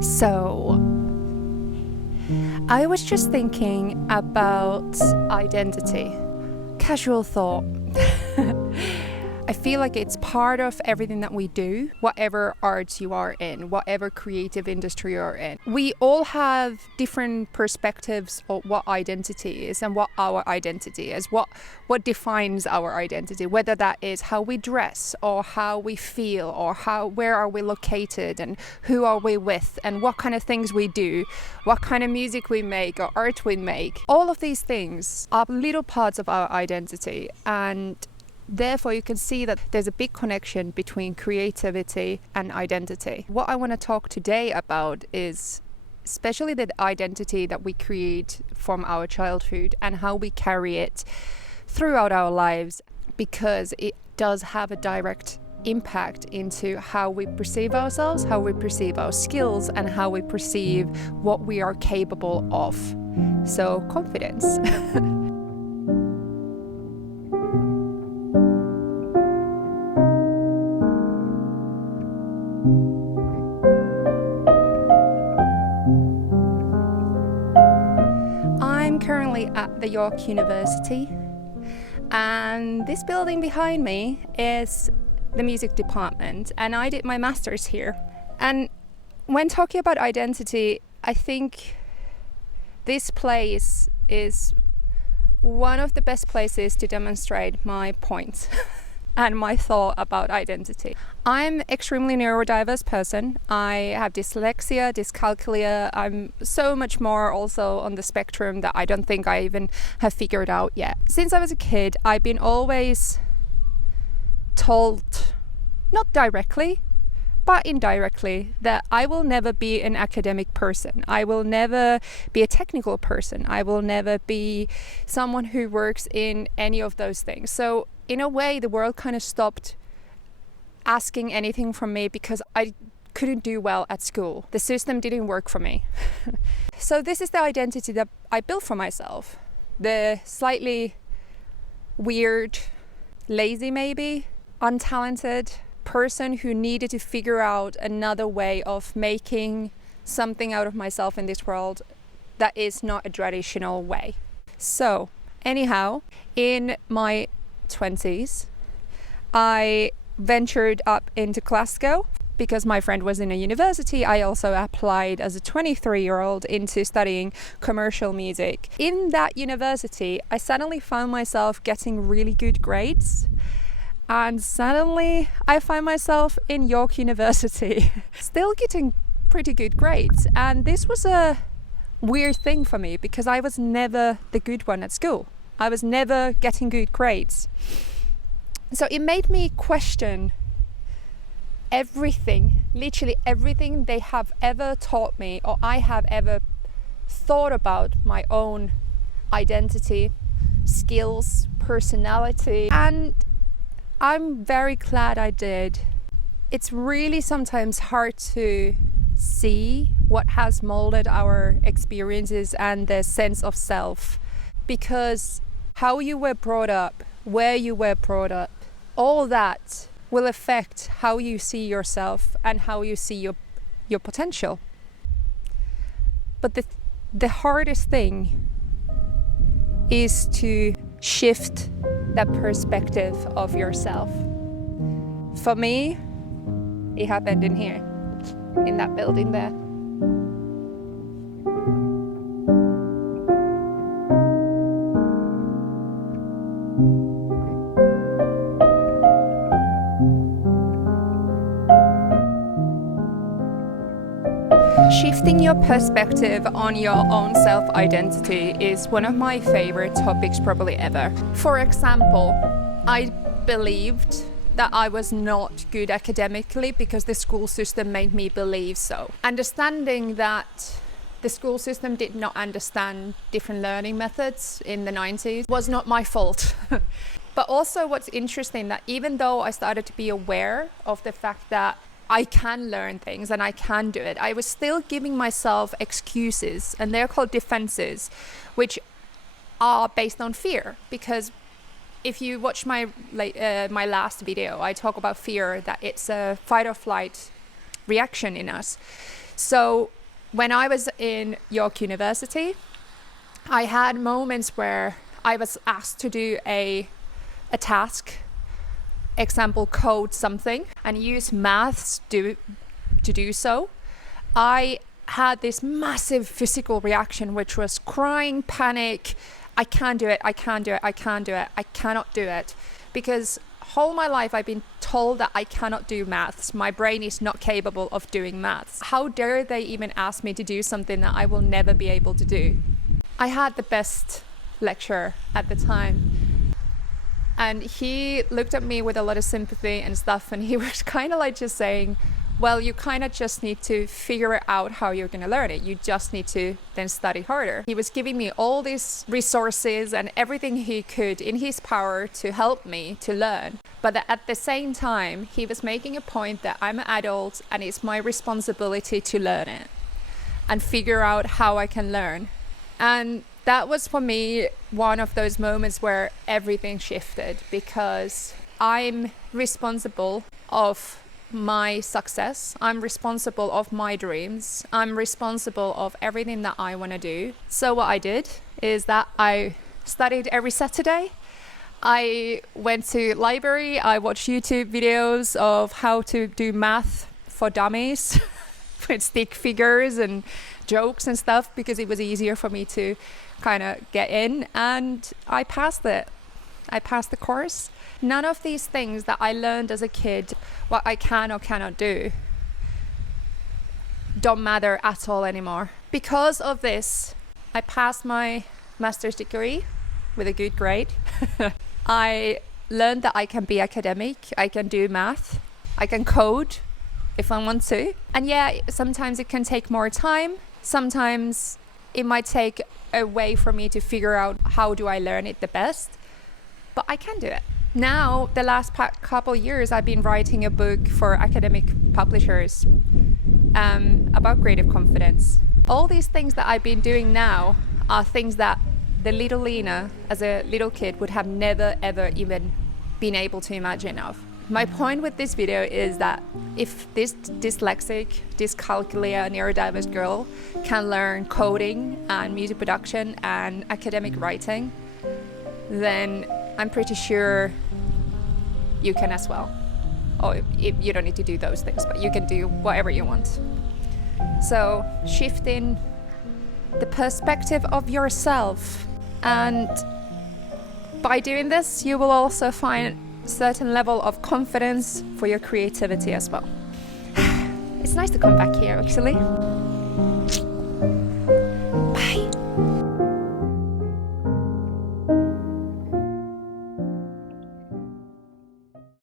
So, I was just thinking about identity. Casual thought. I feel like it's part of everything that we do, whatever arts you are in, whatever creative industry you're in. We all have different perspectives of what identity is and what our identity is, what defines our identity, whether that is how we dress or how we feel or where are we located and who are we with and what kind of things we do, what kind of music we make or art we make. All of these things are little parts of our identity, and therefore, you can see that there's a big connection between creativity and identity. What I want to talk today about is especially the identity that we create from our childhood and how we carry it throughout our lives, because it does have a direct impact into how we perceive ourselves, how we perceive our skills, and how we perceive what we are capable of. So, confidence. Currently at the York University, and this building behind me is the music department, and I did my master's here. And when talking about identity, I think this place is one of the best places to demonstrate my points and my thought about identity. I'm extremely neurodiverse person. I have dyslexia, dyscalculia. I'm so much more also on the spectrum that I don't think I even have figured out yet. Since I was a kid, I've been always told, not directly, but indirectly, that I will never be an academic person. I will never be a technical person. I will never be someone who works in any of those things. So in a way, the world kind of stopped asking anything from me because I couldn't do well at school. The system didn't work for me. So this is the identity that I built for myself. The slightly weird, lazy maybe, untalented person who needed to figure out another way of making something out of myself in this world that is not a traditional way. So anyhow, in my 20s, I ventured up into Glasgow because my friend was in a university. I also applied as a 23-year-old into studying commercial music. In that university, I suddenly found myself getting really good grades, and suddenly I find myself in York University still getting pretty good grades. And this was a weird thing for me because I was never the good one at school. I was never getting good grades. So it made me question everything, literally everything they have ever taught me or I have ever thought about my own identity, skills, personality. And I'm very glad I did. It's really sometimes hard to see what has molded our experiences and the sense of self, because how you were brought up, where you were brought up, all that will affect how you see yourself and how you see your potential. But the hardest thing is to shift that perspective of yourself. For me, it happened in here, in that building there. Shifting your perspective on your own self-identity is one of my favorite topics probably ever. For example, I believed that I was not good academically because the school system made me believe so. Understanding that the school system did not understand different learning methods in the 90s was not my fault. But also what's interesting, that even though I started to be aware of the fact that I can learn things and I can do it, I was still giving myself excuses, and they're called defenses, which are based on fear. Because if you watch my last video, I talk about fear, that it's a fight or flight reaction in us. So when I was in York University, I had moments where I was asked to do a task, example, code something, and use maths to do so. I had this massive physical reaction, which was crying, panic. I can't do it, I can't do it, I can't do it, I cannot do it. Because whole my life I've been told that I cannot do maths. My brain is not capable of doing maths. How dare they even ask me to do something that I will never be able to do? I had the best lecturer at the time, and he looked at me with a lot of sympathy and stuff, and he was kind of like just saying, well, you kind of just need to figure out how you're going to learn it. You just need to then study harder. He was giving me all these resources and everything he could in his power to help me to learn. But at the same time, he was making a point that I'm an adult and it's my responsibility to learn it and figure out how I can learn. And that was for me one of those moments where everything shifted, because I'm responsible of my success. I'm responsible of my dreams. I'm responsible of everything that I want to do. So what I did is that I studied every Saturday. I went to library. I watched YouTube videos of how to do math for dummies with stick figures and jokes and stuff, because it was easier for me to kind of get in, and I passed it. I passed the course. None of these things that I learned as a kid, what I can or cannot do, don't matter at all anymore. Because of this, I passed my master's degree with a good grade. I learned that I can be academic, I can do math, I can code if I want to. And yeah, sometimes it can take more time. Sometimes it might take a way for me to figure out how do I learn it the best, but I can do it. Now, the last couple years, I've been writing a book for academic publishers about creative confidence. All these things that I've been doing now are things that the little Lena, as a little kid, would have never, ever even been able to imagine of. My point with this video is that if this dyslexic, dyscalculia, neurodiverse girl can learn coding and music production and academic writing, then I'm pretty sure you can as well. Or you don't need to do those things, but you can do whatever you want. So shifting the perspective of yourself, and by doing this, you will also find a certain level of confidence for your creativity as well. It's nice to come back here, actually.